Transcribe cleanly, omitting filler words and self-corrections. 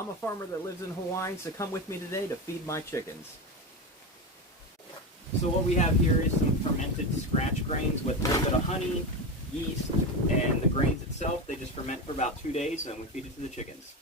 I'm a farmer that lives in Hawaii, so come with me today to feed my chickens. So what we have here is some fermented scratch grains with a little bit of honey, yeast, and the grains itself. They just ferment for about 2 days, and we feed it to the chickens.